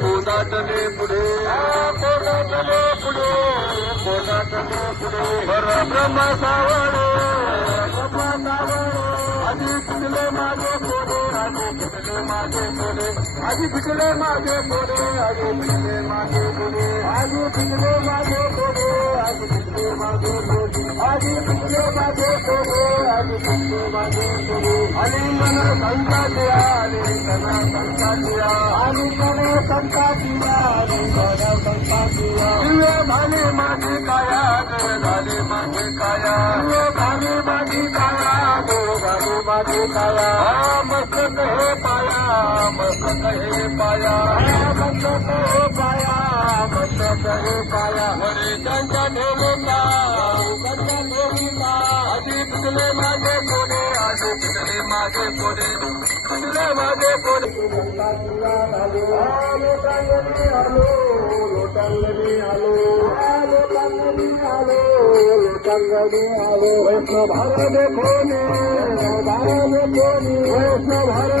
पोदाटले पुढे ब्रह्म सावळे आधी पिकले माझे पोरे आधी पिकले माझे पोरे आधी पिकले माझे पोरे आधी पिकले माझे पोरे आधी पिकले माझे पोरे आधी पिकले माझे पोरे आधी पिकले माझे पोरे आधी पिकले माझे पोरे आलिंगन संताटिया आलिंगन संताटिया आलिंगन संताटिया आलिंगन संताटिया दिव्य झाले माझी काया झाले माझे काया झाले माझी काया झाले माझे काया मस्त हे पाया मस्त हे पाया मस्त हे पाया मस्त हे पाया हरे त्यांच्या ठेवता त्यांच्या ठेवता आधी पिकले माझे कोडे आधी पिकले माझे कोडे पिकले माझे कोडे लोटांगणी आलो लोटांगणी आलो लोटांगणी आलो लोटांगणी आलो वैष्णव भारत कोणी भारत कोणी वैष्णव भारत